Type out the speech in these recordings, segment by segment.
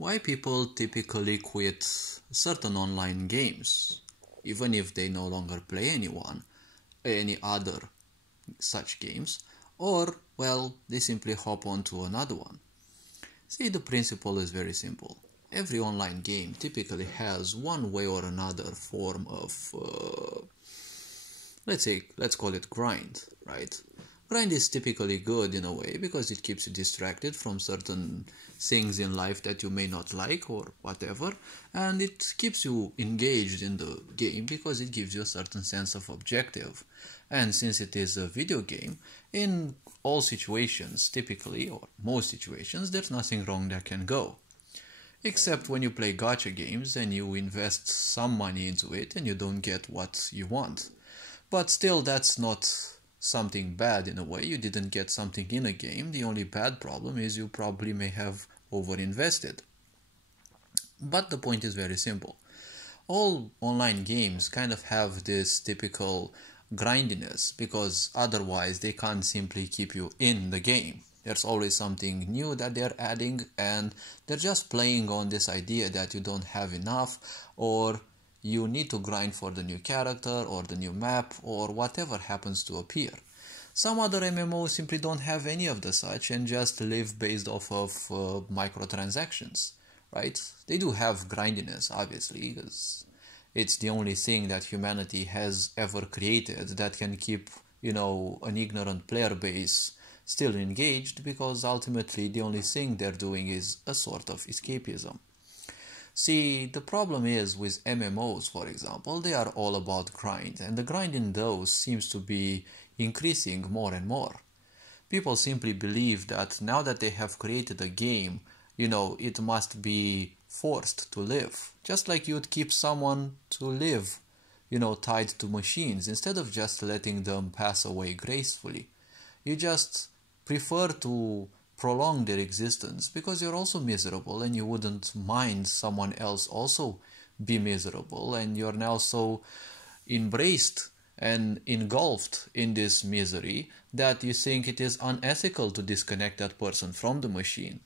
Why people typically quit certain online games, even if they no longer play any other such games, or, well, they simply hop onto another one. See, the principle is very simple. Every online game typically has one way or another form of, let's call it grind, right? Grind is typically good in a way because it keeps you distracted from certain things in life that you may not like or whatever, and it keeps you engaged in the game because it gives you a certain sense of objective. And since it is a video game, in all situations typically, or most situations, there's nothing wrong that can go. Except when you play gacha games and you invest some money into it and you don't get what you want. But still, that's not something bad in a way. You didn't get something in a game. The only bad problem is you probably may have overinvested. But the point is very simple. All online games kind of have this typical grindiness because otherwise they can't simply keep you in the game. There's always something new that they're adding, and they're just playing on this idea that you don't have enough, or you need to grind for the new character or the new map or whatever happens to appear. Some other MMOs simply don't have any of the such and just live based off of microtransactions, right? They do have grindiness, obviously, because it's the only thing that humanity has ever created that can keep, an ignorant player base still engaged, because ultimately the only thing they're doing is a sort of escapism. See, the problem is with MMOs, for example, they are all about grind, and the grind in those seems to be increasing more and more. People simply believe that now that they have created a game, it must be forced to live. Just like you'd keep someone to live, tied to machines, instead of just letting them pass away gracefully. You just prefer to prolong their existence because you're also miserable and you wouldn't mind someone else also be miserable, and you're now so embraced and engulfed in this misery that you think it is unethical to disconnect that person from the machine,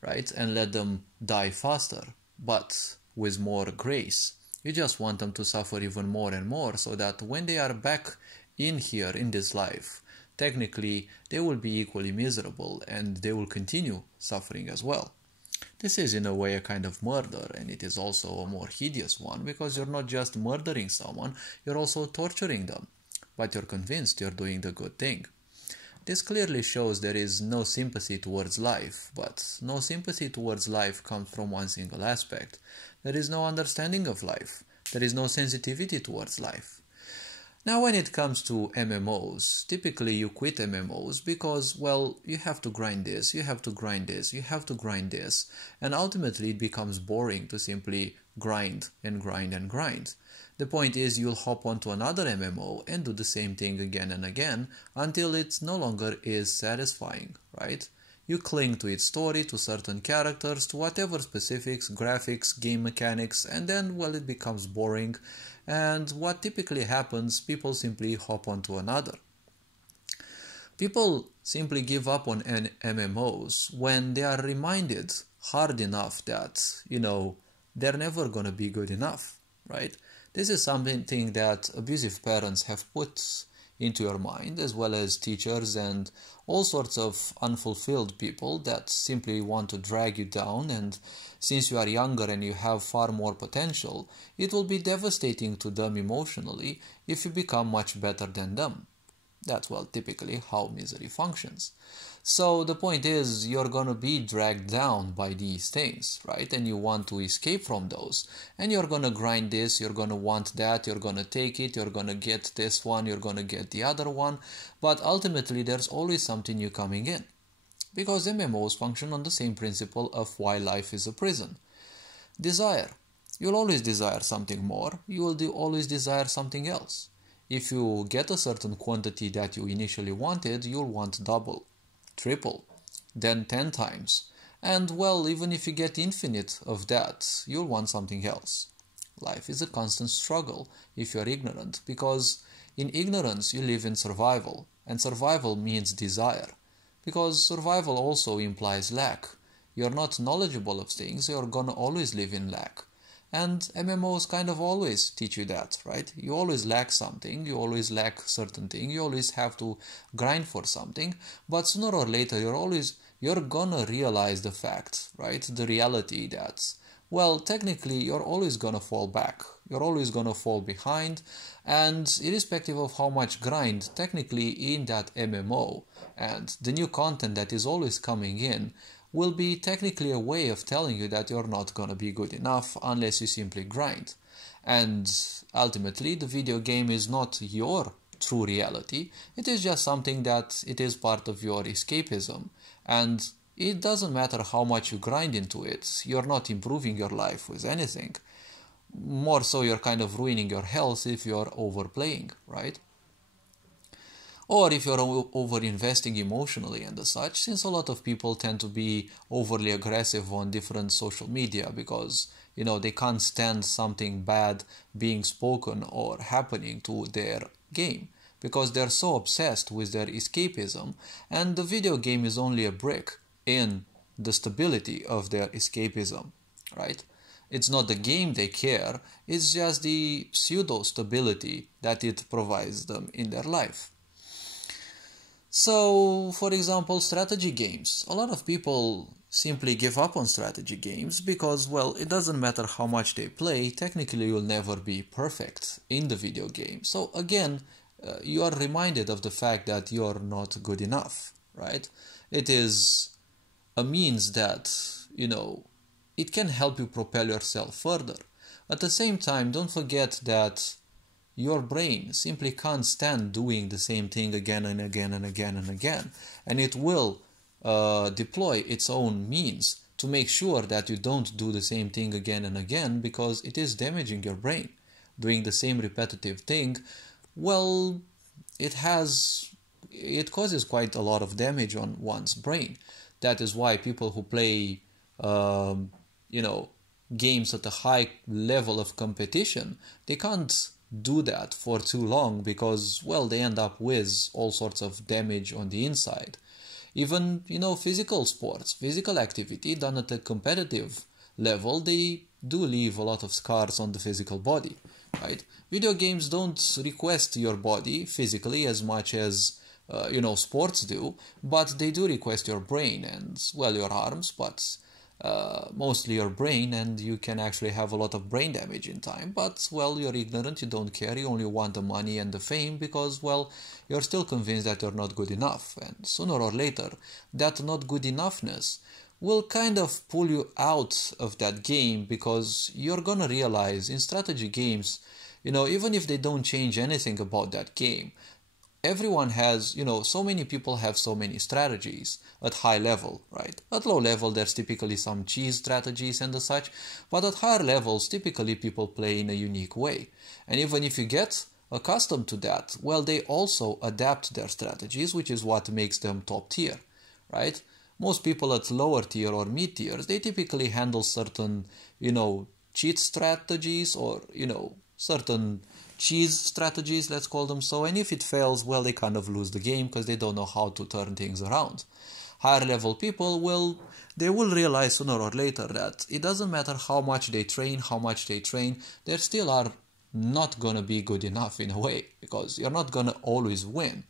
right, and let them die faster, but with more grace. You just want them to suffer even more and more so that when they are back in here in this life, technically they will be equally miserable and they will continue suffering as well. This is in a way a kind of murder, and it is also a more hideous one because you're not just murdering someone, you're also torturing them, but you're convinced you're doing the good thing. This clearly shows there is no sympathy towards life, but no sympathy towards life comes from one single aspect. There is no understanding of life. There is no sensitivity towards life. Now, when it comes to MMOs, typically you quit MMOs because, well, you have to grind this, you have to grind this, you have to grind this, and ultimately it becomes boring to simply grind and grind and grind. The point is you'll hop onto another MMO and do the same thing again and again until it no longer is satisfying, right? You cling to its story, to certain characters, to whatever specifics, graphics, game mechanics, and then, well, it becomes boring. And what typically happens, people simply hop onto another. People simply give up on MMOs when they are reminded hard enough that, they're never going to be good enough, right? This is something that abusive parents have put into your mind, as well as teachers and all sorts of unfulfilled people that simply want to drag you down, and since you are younger and you have far more potential, it will be devastating to them emotionally if you become much better than them. That's, well, typically how misery functions. So the point is, you're gonna be dragged down by these things, right? And you want to escape from those. And you're gonna grind this, you're gonna want that, you're gonna take it, you're gonna get this one, you're gonna get the other one. But ultimately, there's always something new coming in. Because MMOs function on the same principle of why life is a prison. Desire. You'll always desire something more, you will always desire something else. If you get a certain quantity that you initially wanted, you'll want double, triple, then 10 times. And, well, even if you get infinite of that, you'll want something else. Life is a constant struggle if you're ignorant, because in ignorance you live in survival, and survival means desire, because survival also implies lack. you're not knowledgeable of things, you're gonna always live in lack. And MMOs kind of always teach you that, right? You always lack something, you always lack certain thing, you always have to grind for something, but sooner or later you're gonna realize the fact, right? The reality that, well, technically you're always gonna fall back, you're always gonna fall behind, and irrespective of how much grind, technically in that MMO, and the new content that is always coming in, will be technically a way of telling you that you're not gonna be good enough unless you simply grind. And ultimately, the video game is not your true reality, it is just something that it is part of your escapism. And it doesn't matter how much you grind into it, you're not improving your life with anything. More so, you're kind of ruining your health if you're overplaying, right? Or if you're over-investing emotionally and such, since a lot of people tend to be overly aggressive on different social media because, they can't stand something bad being spoken or happening to their game, because they're so obsessed with their escapism, and the video game is only a brick in the stability of their escapism, right? It's not the game they care, it's just the pseudo-stability that it provides them in their life. So, for example, strategy games. A lot of people simply give up on strategy games because, well, it doesn't matter how much they play, technically you'll never be perfect in the video game. So again, you are reminded of the fact that you're not good enough, right? It is a means that, it can help you propel yourself further. At the same time, don't forget that your brain simply can't stand doing the same thing again and again and again and again. And it will deploy its own means to make sure that you don't do the same thing again and again, because it is damaging your brain. Doing the same repetitive thing, well, it causes quite a lot of damage on one's brain. That is why people who play, games at a high level of competition, they can't do that for too long because, well, they end up with all sorts of damage on the inside. Even, physical sports, physical activity done at a competitive level, they do leave a lot of scars on the physical body, right? Video games don't request your body physically as much as, sports do, but they do request your brain and, well, your arms, but mostly your brain, and you can actually have a lot of brain damage in time. But, well, you're ignorant, you don't care, you only want the money and the fame because, well, you're still convinced that you're not good enough. And sooner or later, that not good enoughness will kind of pull you out of that game, because you're gonna realize in strategy games, even if they don't change anything about that game, everyone has, so many people have so many strategies at high level, right? At low level, there's typically some cheese strategies and such, but at higher levels, typically people play in a unique way. And even if you get accustomed to that, well, they also adapt their strategies, which is what makes them top tier, right? Most people at lower tier or mid tiers, they typically handle certain, cheat strategies or, certain cheese strategies, let's call them so, and if it fails, well, they kind of lose the game because they don't know how to turn things around. Higher level people will realize sooner or later that it doesn't matter how much they train, they still are not gonna be good enough in a way, because you're not gonna always win.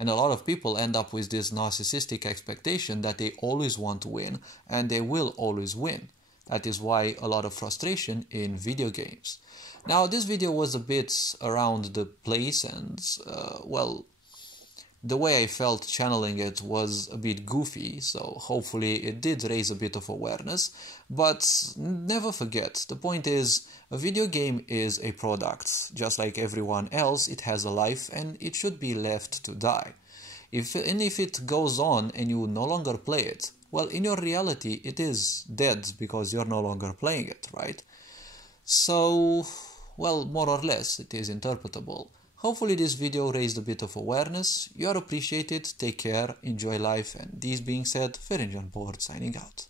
And a lot of people end up with this narcissistic expectation that they always want to win and they will always win. That is why a lot of frustration in video games. Now, this video was a bit around the place and, well, the way I felt channeling it was a bit goofy, so hopefully it did raise a bit of awareness. But never forget, the point is, a video game is a product. Just like everyone else, it has a life and it should be left to die. If it goes on and you no longer play it, well, in your reality, it is dead because you're no longer playing it, right? So, well, more or less, it is interpretable. Hopefully this video raised a bit of awareness. You are appreciated, take care, enjoy life, and this being said, Ferenjan Board signing out.